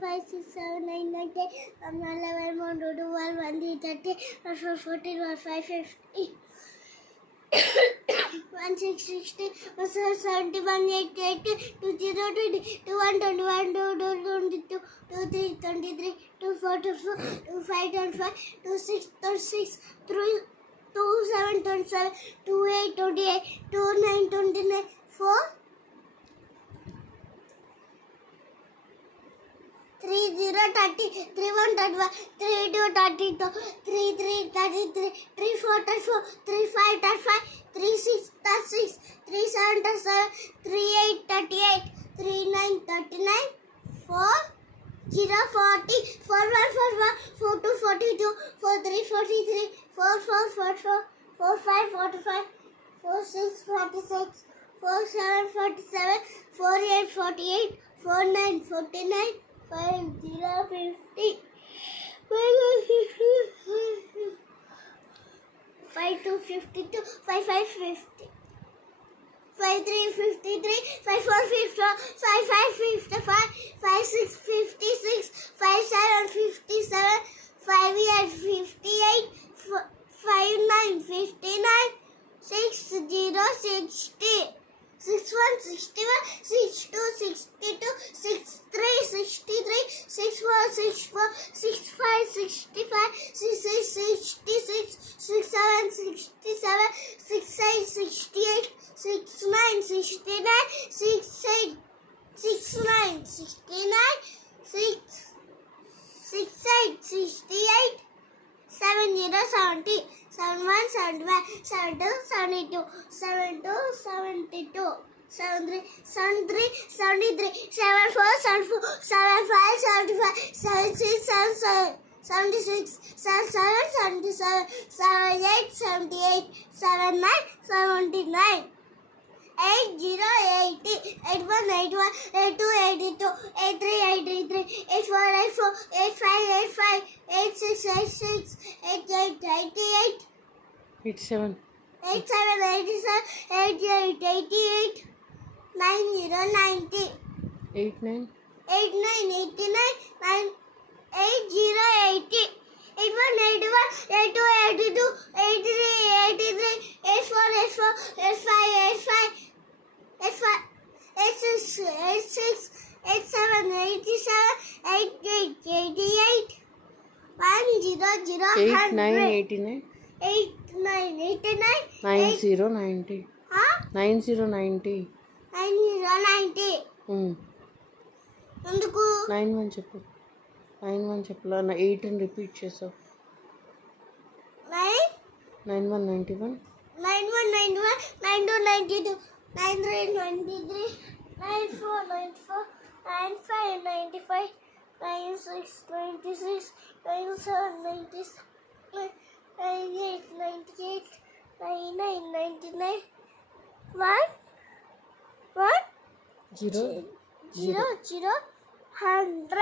5, 6, 7, 8, 9, 10, 11, 1, 2, 1, 1, 3, 30, 1, 4, 14, 1, 5, 50. 1, 6, 60, 1, 70, 1, 8, 80, 2, 0, 20, 2, 1, 21, 2, 22, 2, 3, 23, 2, 4, 24, 2, 5, 25, 2, 6, 36, 3, 2, 7, 27, 2, 8, 28, 2, 9, 29, 4, 3, 0, 30, 3, 1, 31, 3, 2, 32, 3, 3, 33, 3, 4, 34, 3, 5, 35, 3, 6, 36, 3, 7, 37, 3, 8, 38, 3, 9, 39, 4, 0, 40, 4, 1, 41, 4, 2, 42, 4, 3, 43, 4, 4, 44, 4, 5, 45, 4, 6, 46, 4, 7, 47, 4, 8, 48, 4, 9, 49, 5, 0, 50, 5, 2, 52, 5, 5, 50. 5, 3, 53, 5, 4, 54, 5, 5, 55, 5, 6, 56, 5, 7, 57, 5, 8, 58, 5, 9, 59, 6, 0, 60, 6, 1, 61, 6, 2, 62, 6, 3, 63, 6, 4, 64, 6, 5, 65, 6, 6, 66, 6, 7, 67, 6, 8, 68, 6, 9, 69, 6, 8, 6, 9, 69, 6, 6, 8, 68, 7, 0, 70, 7, 1, 71, 7, 2, 72, 7, 2, 72, 7, 3, 73, 73, 7, 4, 74, 7, 5, 75, 7, 6, 7, 7, 76, 7, 7, 77, 7, 8, 78, 7, 9, 79. 8, 0, 80, 81, 81, 82, 82, 83, 83, 84, 84, 85, 85, 86, 86, 88, 88, 87, 87, 87, 88, 88, 90, 90, 89, 89, 89, 9, 80, 80, 81, 81, 82, 82, 83, 83, 84, 84, 85, 85, 85, 86, 86, 87, 87, 88, 88, 1, 0, 0, 89, 100, 89, 89, 89, 90, 90, 90, 90. 90, 90. ఎందుకు 91 చెప్పు. 91 చెప్పలా 8 అని రిపీట్ చేసావు. 9, 91, 91, 91, 91, 92, 92, 93, 93, 94, 94, 95, 95, 96, 96, 97, 96, 98, 98, 99, 99, 1, 1, 0, 0, 0, 100.